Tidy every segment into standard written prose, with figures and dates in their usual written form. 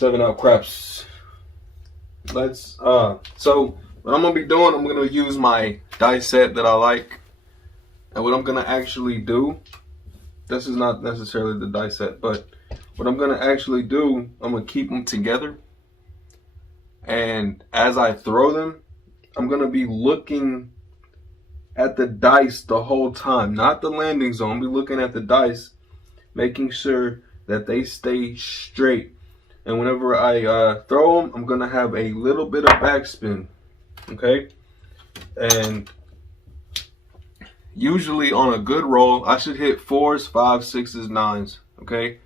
7 out craps. Let's so what I'm gonna be doing, I'm gonna use my dice set that I like, and what I'm gonna actually do, this is not necessarily the dice set, but what I'm gonna actually do, I'm gonna keep them together, and as I throw them, I'm gonna be looking at the dice the whole time, not the landing zone. I'll be looking at the dice, making sure that they stay straight. And whenever I throw them, I'm gonna have a little bit of backspin, okay? And usually on a good roll, I should hit 4s, 5s, 6s, 9s, okay?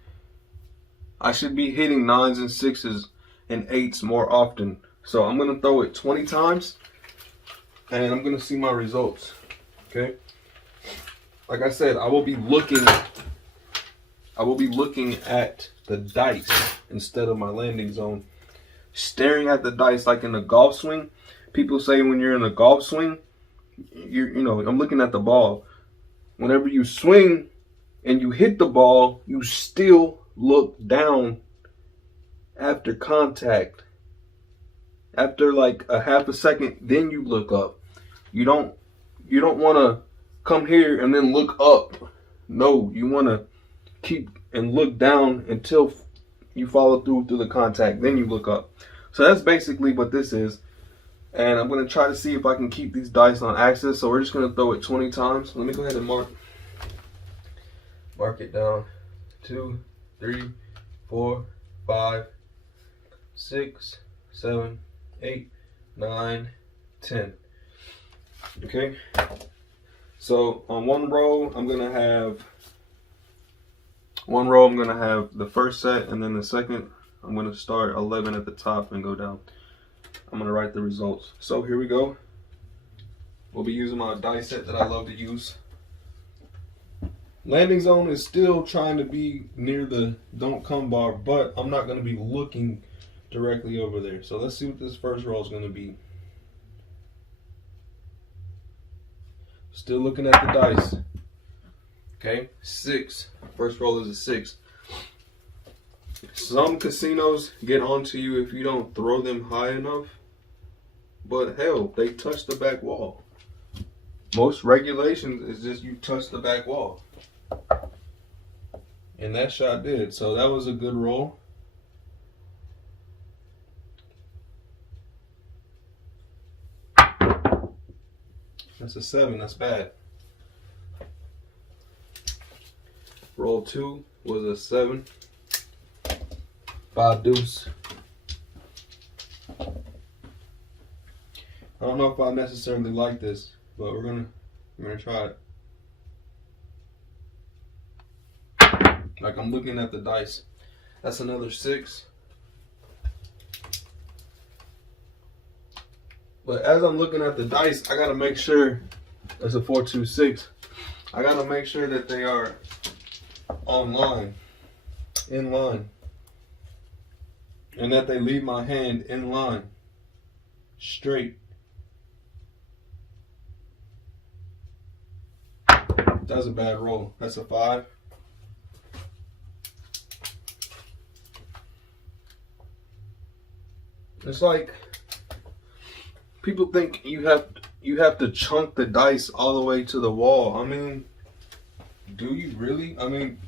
I should be hitting 9s and 6s and 8s more often. So I'm gonna throw it 20 times, and I'm gonna see my results, okay? Like I said, I will be looking at the dice instead of my landing zone. Staring at the dice like in a golf swing. People say when you're in a golf swing, you know, I'm looking at the ball. Whenever you swing and you hit the ball, you still look down after contact. After like a half a second, then you look up. You don't want to come here and then look up. No, you want to keep and look down until you follow through the contact, then you look up. So that's basically what this is, and I'm going to try to see if I can keep these dice on axis. So we're just going to throw it 20 times. Let me go ahead and mark it down. 2, 3, 4, 5, 6, 7, 8, 9, 10. Okay, so on one row I'm going to have the first set, and then the second I'm going to start 11 at the top and go down. I'm going to write the results. So here we go. We'll be using my dice set that I love to use. Landing zone is still trying to be near the don't come bar, but I'm not going to be looking directly over there. So let's see what this first roll is going to be. Still looking at the dice. Okay, 6. First roll is a 6. Some casinos get onto you if you don't throw them high enough, but hell, they touch the back wall. Most regulations is just you touch the back wall, and that shot did. So that was a good roll. That's a 7. That's bad. Roll 2 was a 7. 5 deuce. I don't know if I necessarily like this, but we're gonna try it. Like I'm looking at the dice. That's another 6. But as I'm looking at the dice, I gotta make sure that's a 4, 2, 6. I gotta make sure that they are in line, and that they leave my hand in line, straight. That's a bad roll. That's a 5. It's like people think you have to chunk the dice all the way to the wall. I mean, do you really? I mean,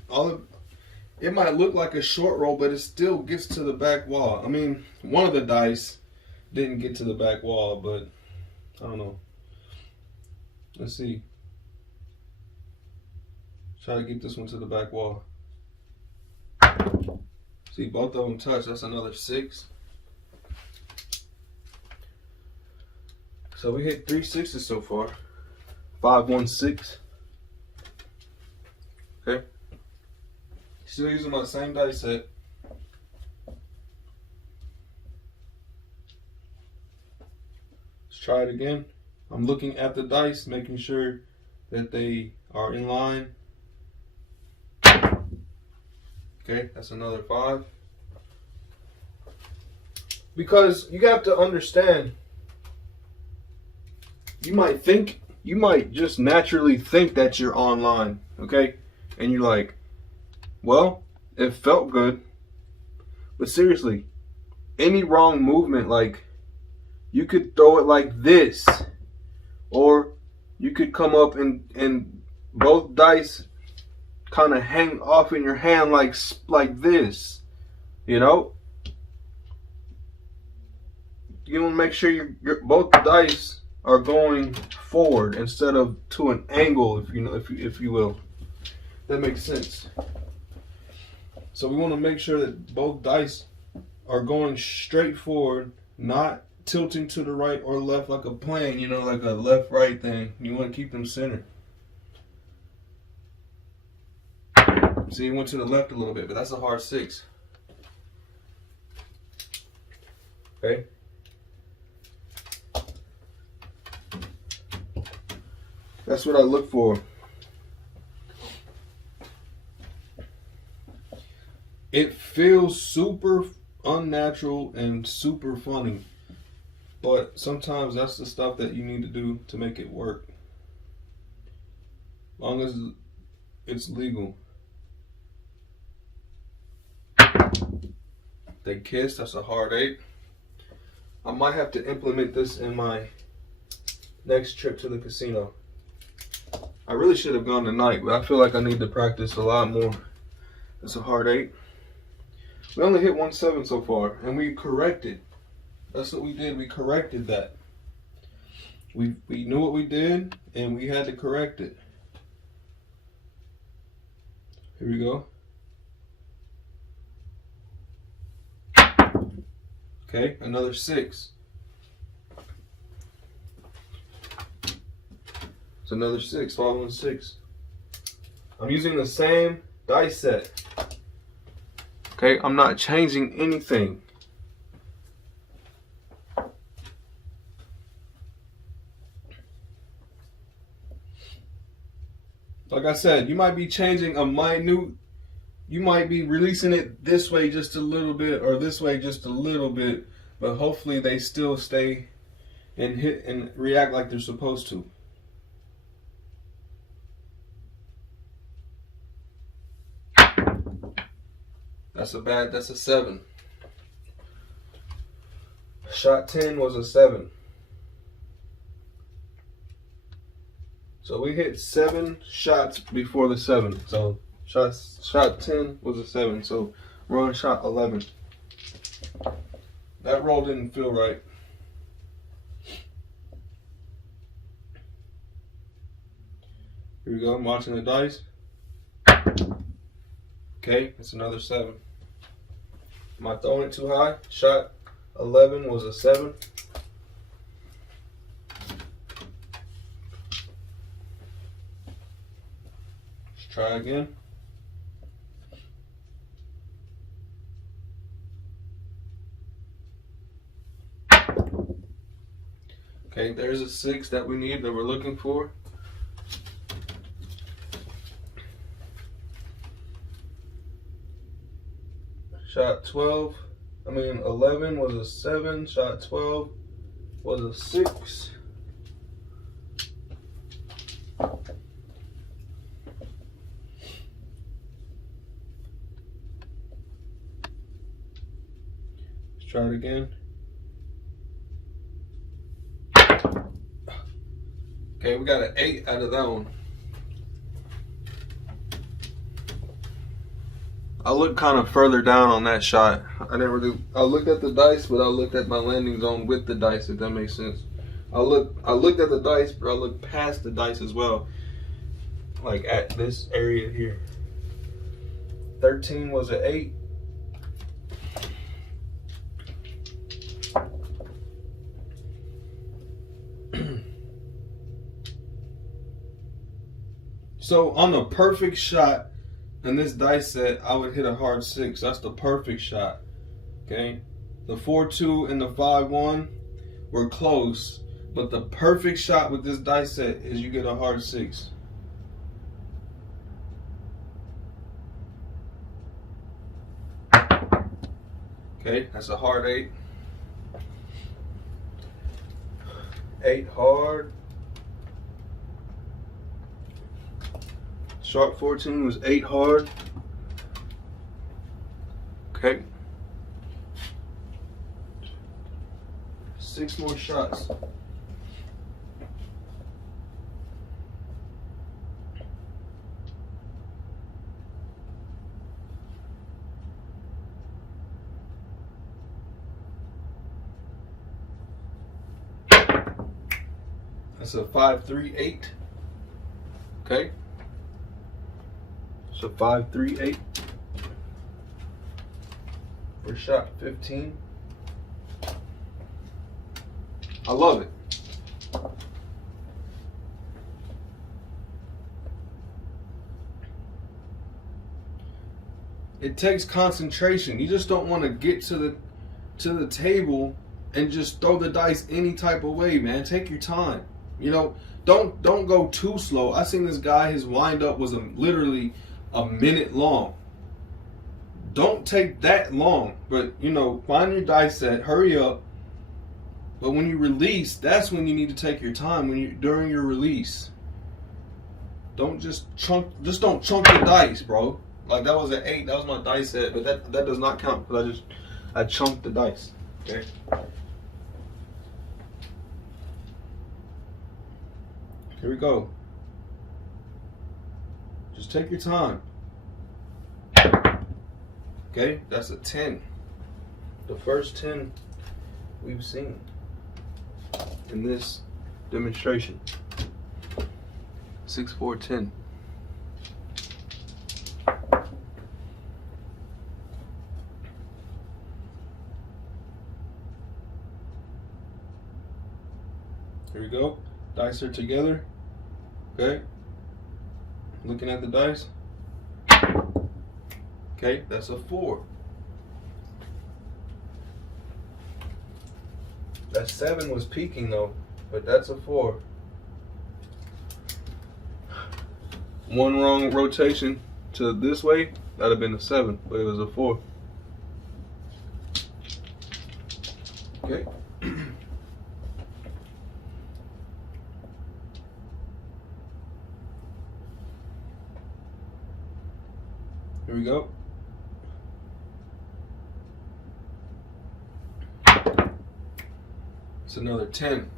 it might look like a short roll, but it still gets to the back wall. I mean, one of the dice didn't get to the back wall, but I don't know. Let's see. Try to get this one to the back wall. See, both of them touch. That's another 6. So we hit 3 6s so far. 5, 1, 6. Okay. Still using my same dice set. Let's try it again. I'm looking at the dice, making sure that they are in line. Okay, that's another 5. Because you have to understand, you might just naturally think that you're online, okay? And you're like, well, it felt good. But seriously, any wrong movement, like you could throw it like this, or you could come up and both dice kind of hang off in your hand like this, you know. You want to make sure your both dice are going forward instead of to an angle, if you know, if you will. That makes sense. So we want to make sure that both dice are going straight forward, not tilting to the right or left like a plane, you know, like a left-right thing. You want to keep them centered. See, it went to the left a little bit, but that's a hard 6. Okay. That's what I look for. It feels super unnatural and super funny, but sometimes that's the stuff that you need to do to make it work. As long as it's legal. They kiss, that's a hard 8. I might have to implement this in my next trip to the casino. I really should have gone tonight, but I feel like I need to practice a lot more. It's a hard 8. We only hit 1-7 so far, and we corrected. That's what we did. We corrected that. We knew what we did, and we had to correct it. Here we go. Okay, another 6. It's another 6, 5 and 6. I'm using the same dice set. Okay, I'm not changing anything. Like I said, you might be changing a minute, you might be releasing it this way just a little bit or this way just a little bit, but hopefully they still stay and hit and react like they're supposed to. That's a 7. Shot 10 was a 7. So we hit 7 shots before the 7. So shot 10 was a 7. So we're on shot 11. That roll didn't feel right. Here we go. I'm watching the dice. Okay, it's another 7. Am I throwing it too high? Shot 11 was a 7. Let's try again. Okay, there's a 6 that we need, that we're looking for. Shot 11 was a 7. Shot 12 was a 6. Let's try it again. Okay, we got an 8 out of that one. I looked kind of further down on that shot. I looked at the dice, but I looked at my landing zone with the dice, if that makes sense. I looked at the dice, but I looked past the dice as well. Like at this area here. 13 was an 8. So on a perfect shot, in this dice set, I would hit a hard 6. That's the perfect shot. Okay? The 4-2 and the 5-1 were close, but the perfect shot with this dice set is you get a hard 6. Okay, that's a hard 8. 8 hard. Sharp 14 was 8 hard. Okay. 6 more shots. That's a 5, 3, 8. Okay. So 5, 3, 8. First shot, 15. I love it. It takes concentration. You just don't want to get to the table and just throw the dice any type of way, man. Take your time. You know, don't go too slow. I seen this guy, his wind up was literally a minute long. Don't take that long, but you know, find your dice set, hurry up. But when you release, that's when you need to take your time. During your release, don't just chunk the dice, bro. Like that was an 8, that was my dice set, but that does not count because I chunked the dice. Okay. Here we go. Just take your time. Okay, that's a 10. The first 10 we've seen in this demonstration. 6, 4, 10. Here we go. Dice are together. Okay. Looking at the dice. Okay, that's a 4. That 7 was peaking though, but that's a 4. One wrong rotation to this way, that'd have been a 7, but it was a 4. Okay. Here we go. It's another 10.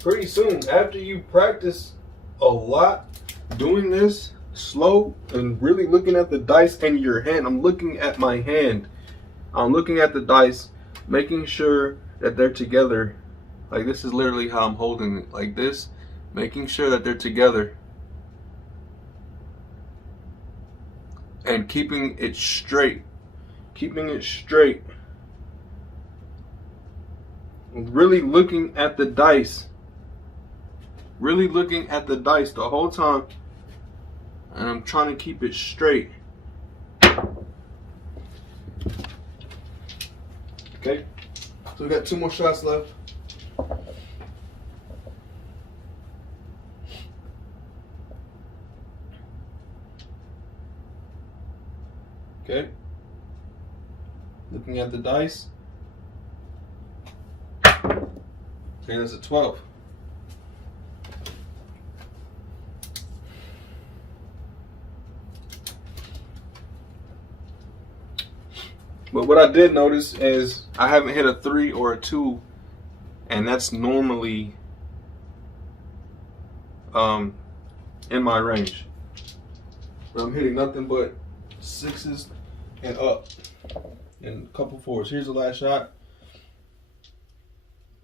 Pretty soon, after you practice a lot doing this slow and really looking at the dice and your hand, I'm looking at my hand. I'm looking at the dice, making sure that they're together. Like this is literally how I'm holding it, like this. Making sure that they're together and keeping it straight. Really looking at the dice. Really looking at the dice the whole time. And I'm trying to keep it straight. Okay, so we got 2 more shots left. Okay, looking at the dice. Okay, that's a 12. But what I did notice is I haven't hit a 3 or a 2, and that's normally in my range. But I'm hitting nothing but 6s and up, and a couple 4s. Here's the last shot.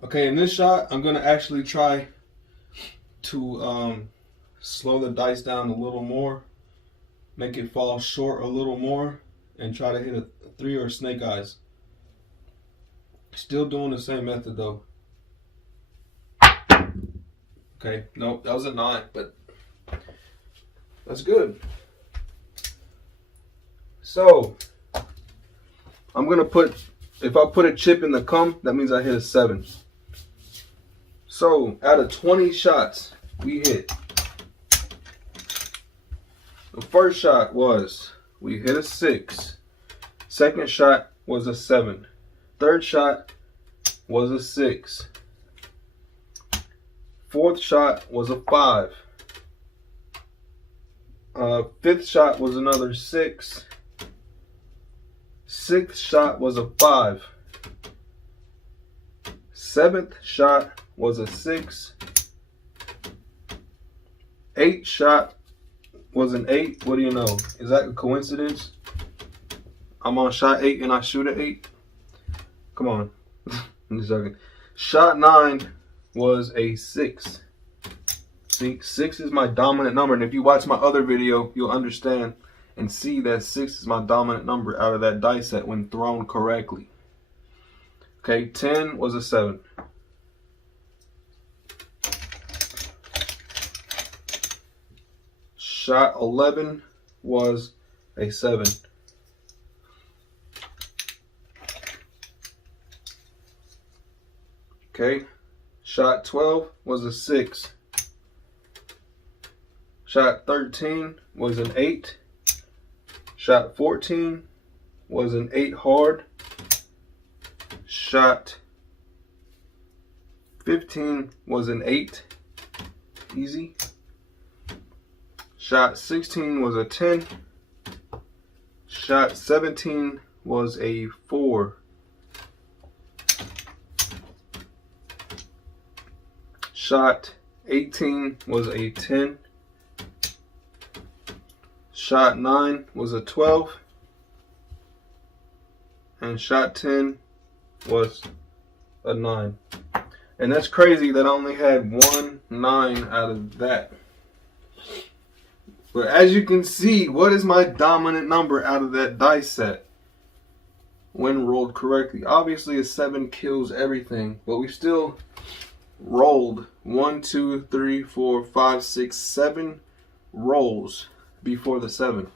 Okay, in this shot, I'm gonna actually try to slow the dice down a little more, make it fall short a little more, and try to hit a 3 or snake eyes. Still doing the same method though. Okay, nope, that was a 9, but that's good. So I'm gonna if I put a chip in the cum, that means I hit a 7. So out of 20 shots we hit, the first shot was we hit a 6. Second shot was a 7. Third shot was a 6. Fourth shot was a 5. Fifth shot was another 6. 6th shot was a 5. 7th shot was a 6. 8th shot was an 8. What do you know? Is that a coincidence? I'm on shot 8 and I shoot at 8. Come on. I'm just joking. Shot 9 was a 6. See, 6 is my dominant number. And if you watch my other video, you'll understand and see that 6 is my dominant number out of that dice set when thrown correctly. Okay, 10 was a 7. Shot 11 was a 7. Okay, shot 12 was a 6. Shot 13 was an 8. Shot 14 was an 8 hard. Shot 15 was an 8 easy. Shot 16 was a 10. Shot 17 was a 4. Shot 18 was a 10. Shot 9 was a 12. And shot 10 was a 9. And that's crazy that I only had 1 9 out of that. But as you can see, what is my dominant number out of that dice set when rolled correctly? Obviously a 7 kills everything, but we still rolled 1, 2, 3, 4, 5, 6, 7 rolls before the 7.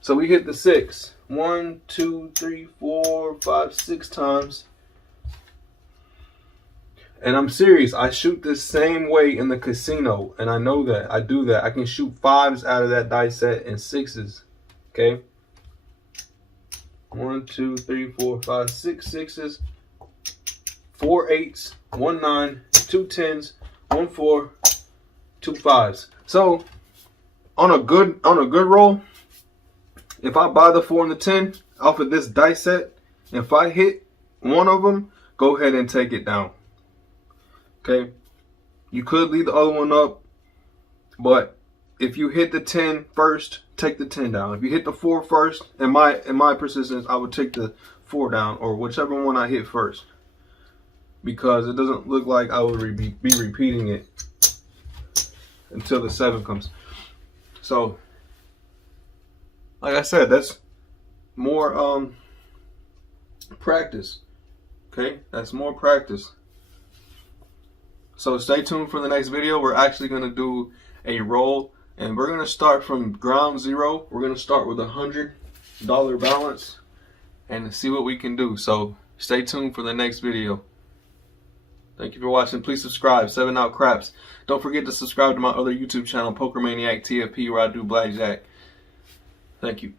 So we hit the 6. 1, 2, 3, 4, 5, 6 times. And I'm serious. I shoot the same way in the casino. And I know that. I do that. I can shoot 5s out of that dice set and 6s. Okay? 1, 2, 3, 4, 5, 6 6s. 4 8s. 1 9. 2 10s. 1 4. 2 5s. So on a good roll, if I buy the 4 and the 10 off of this dice set, if I hit one of them, go ahead and take it down. Okay, you could leave the other one up, but if you hit the 10 first, take the 10 down. If you hit the 4 first, in my persistence, I would take the 4 down, or whichever one I hit first, because it doesn't look like I would be repeating it until the 7 comes. So, like I said, that's more practice. Okay, that's more practice. So stay tuned for the next video. We're actually going to do a roll, and we're going to start from ground zero. We're going to start with $100 balance and see what we can do. So stay tuned for the next video. Thank you for watching. Please subscribe. 7 Out Craps. Don't forget to subscribe to my other YouTube channel, Poker Maniac TFP, where I do blackjack. Thank you.